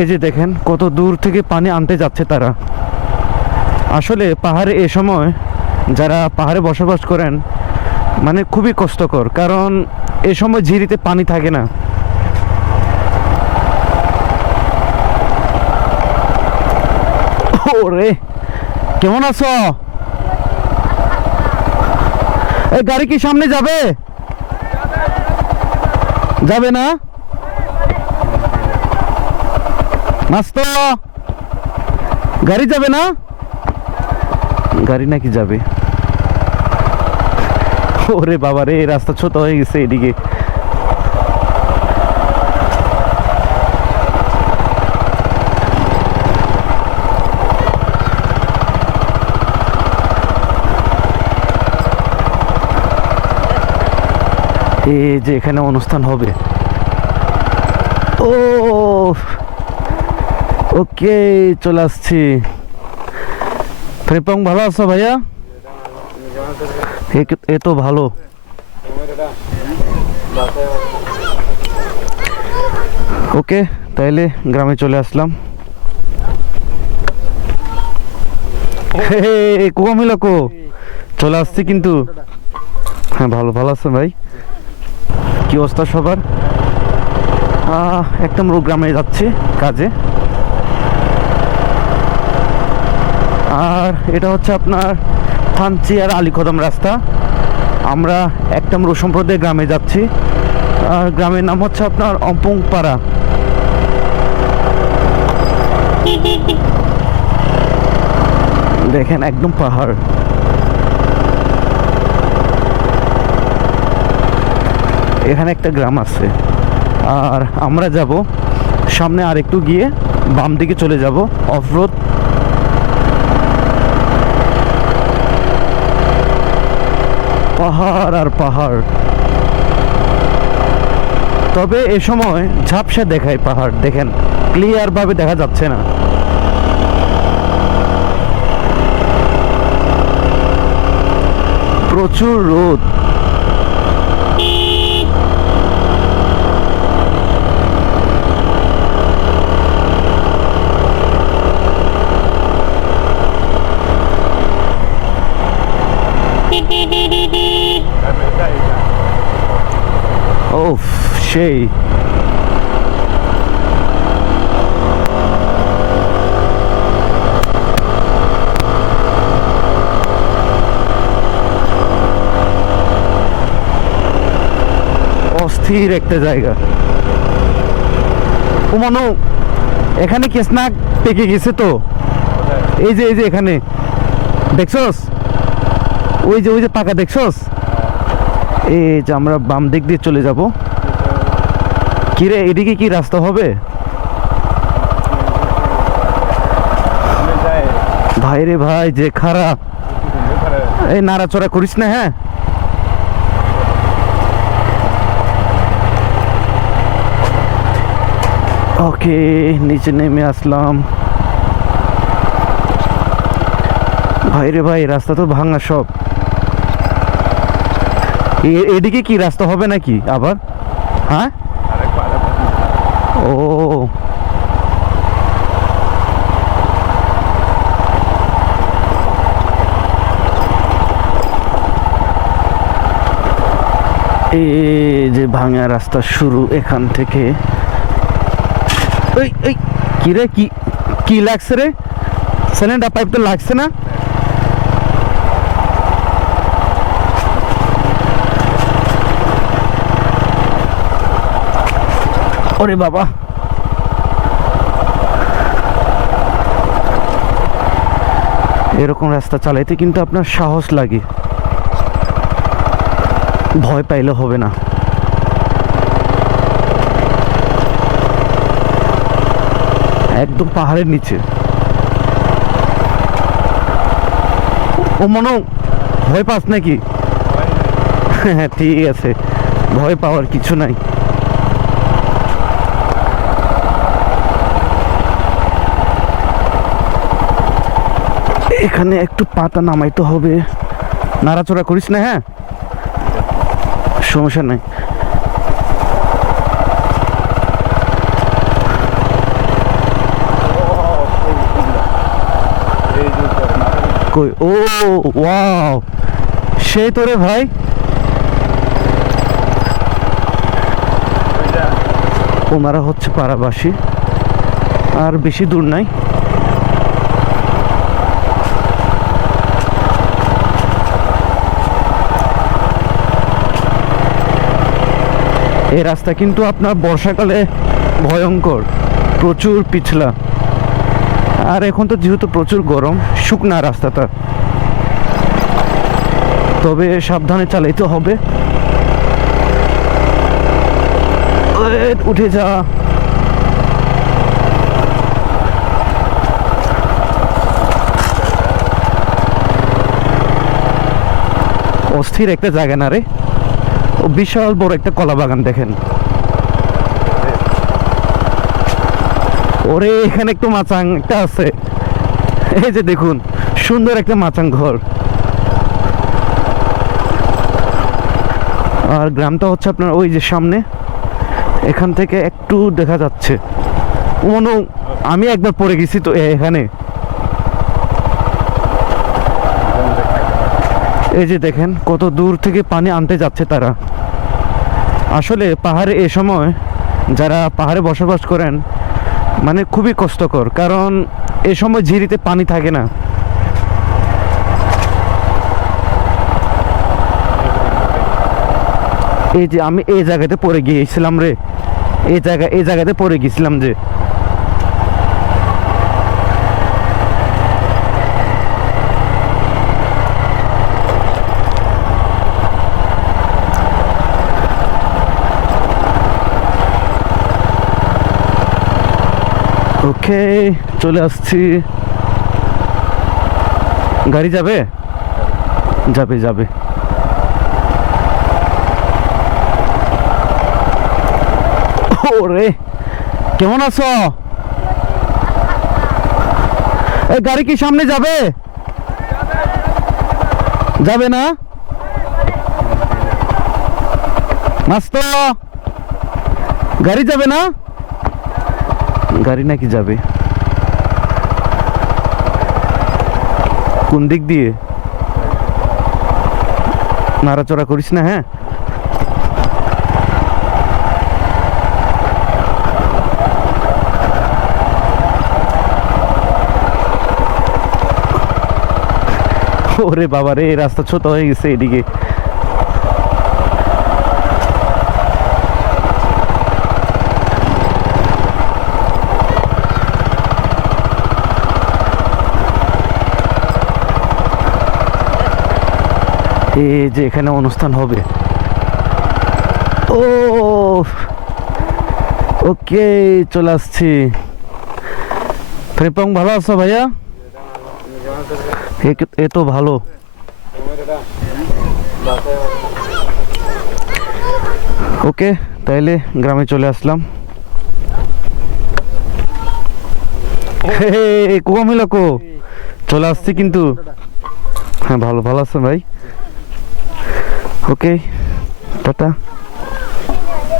এই যে দেখেন, কত দূর থেকে পানি আনতে যাচ্ছে তারা। আসলে পাহাড়ে এ সময় যারা পাহাড়ে বসবাস করেন মানে খুবই কষ্টকর, কারণ এ সময় ঝিরিতে পানি থাকে না। ওরে, কেমন আছো? এই গাড়ি কি সামনে যাবে? যাবে না? মাস্ত! গাড়ি যাবে না? গাড়ি নাকি যাবে? ওরে বাবা রে, রাস্তা ছোট হয়ে গেছে এদিকে। এই যে এখানে অনুষ্ঠান হবে। ও ওকে, চলে আসছি। ফ্রিপং ভালো আছো ভাইয়া? এ- তো ভালো। ওকে, তাইলে গ্রামে চলে আসলাম। কোকা কো চলে আসছি কিন্তু। হ্যাঁ ভালো ভালো আছেন ভাই। কি অবস্থা সবার? একদম রো গ্রামে যাচ্ছি কাজে আর এটা হচ্ছে আপনার থানচি আর আলীকদম রাস্তা। আমরা একদম রো সম্প্রদায় গ্রামে যাচ্ছি। আর গ্রামের নাম হচ্ছে আপনার অম্পংপাড়া। দেখেন একদম পাহাড়। এখানে একটা গ্রাম আছে। আর আমরা যাব সামনে আর একটু গিয়ে বাম দিকে চলে যাব, অফরোড পাহাড় আর পাহাড়। তবে এ সময় ঝাপসা দেখায় পাহাড়, দেখেন ক্লিয়ার ভাবে দেখা যাচ্ছে না। প্রচুর রোদ। সেই অস্থির একটা জায়গা। ও মনো এখানে কি স্নাক পেকে গেছে তো? এই যে এই যে এখানে। দেখছস? ওই যে ওই যে পাকা দেখছস? এই যে আমরা বাম দিক দিয়ে চলে যাব। কি রে এদিকে কি রাস্তা হবে? ভাই রে ভাই, যে খারাপ এই নাড়াচড়া করিস না হ্যাঁ? ওকে, নিচে নেমে আসলাম। ভাই রে ভাই, রাস্তা তো ভাঙা সব। এদিকে কি রাস্তা হবে নাকি আবার? হ্যাঁ? ও। এই, যে ভাঙা রাস্তা শুরু এখান থেকে। কি রে, কি কি লাগছে রে? সিলিন্ডার পাইপ তো লাগছে না? ওরে বাবা। এরকম রাস্তা চালাইতে কিন্তু আপনার সাহস লাগে। ভয় পাইলে হবে না। একদম পাহাড়ের নিচে। ও মনো, ভয় পাস নাকি? হ্যাঁ ঠিক আছে। ভয় পাওয়ার কিছু নাই। এখানে একটু পাতা নামাইতে হবে। নাড়াচড়া করিস না হ্যাঁ? সমস্যা নাই। কই? ও, ওয়াও! সে তোরে ভাই। ওনারা হচ্ছে পাড়াবাসী। আর বেশি দূর নাই। এই রাস্তা কিন্তু আপনার বর্ষাকালে ভয়ঙ্কর। প্রচুর পিছলা। আর এখন তো যেহেতু প্রচুর গরম, শুকনা রাস্তাটা। তবে সাবধানে চালাইতে হবে। উঠে যা। অস্থির একটা জায়গা না রে। বিশাল বড় একটা কলা বাগান দেখেন। ওরে, এখানে একটু মাচাং একটা আছে। এই যে দেখুন, সুন্দর একটা মাচাং ঘর। আর গ্রামটা হচ্ছে আপনার ওই যে সামনে। এখান থেকে একটু দেখা যাচ্ছে। মনে আমি একবার পড়ে গেছি তো এখানে। এই যে দেখেন, কত দূর থেকে পানি আনতে যাচ্ছে তারা। আসলে পাহাড়ে এ সময় যারা পাহাড়ে বসবাস করেন মানে খুবই কষ্টকর, কারণ এ সময় ঝিরিতে পানি থাকে না। এই যে আমি এই জায়গাতে পড়ে গিয়েছিলাম রে। এই জায়গা এই জায়গাতে পড়ে গিয়েছিলাম যে ওকে চলে আসছি। গাড়ি যাবে? যাবে যাবে। ওরে, কেমন আছো? এই গাড়ি কি সামনে যাবে? যাবে না? মাস্ত, গাড়ি যাবে না? গাড়ি নাকি যাবে? কোন দিক দিয়ে? নাড়াচড়া করিস না হ্যাঁ? ওরে বাবা রে রাস্তা ছোট হয়ে গেছে এদিকে। এই যে এখানে অনুষ্ঠান হবে। ও ওকে, চলে আসছি। ফ্রিপং ভালো আছো ভাইয়া? এ- তো ভালো। ওকে, তাইলে গ্রামে চলে আসলাম। কোকা মিলা কো চলে আসছি কিন্তু। হ্যাঁ ভালো ভালো আছেন ভাই? ওকে টাটা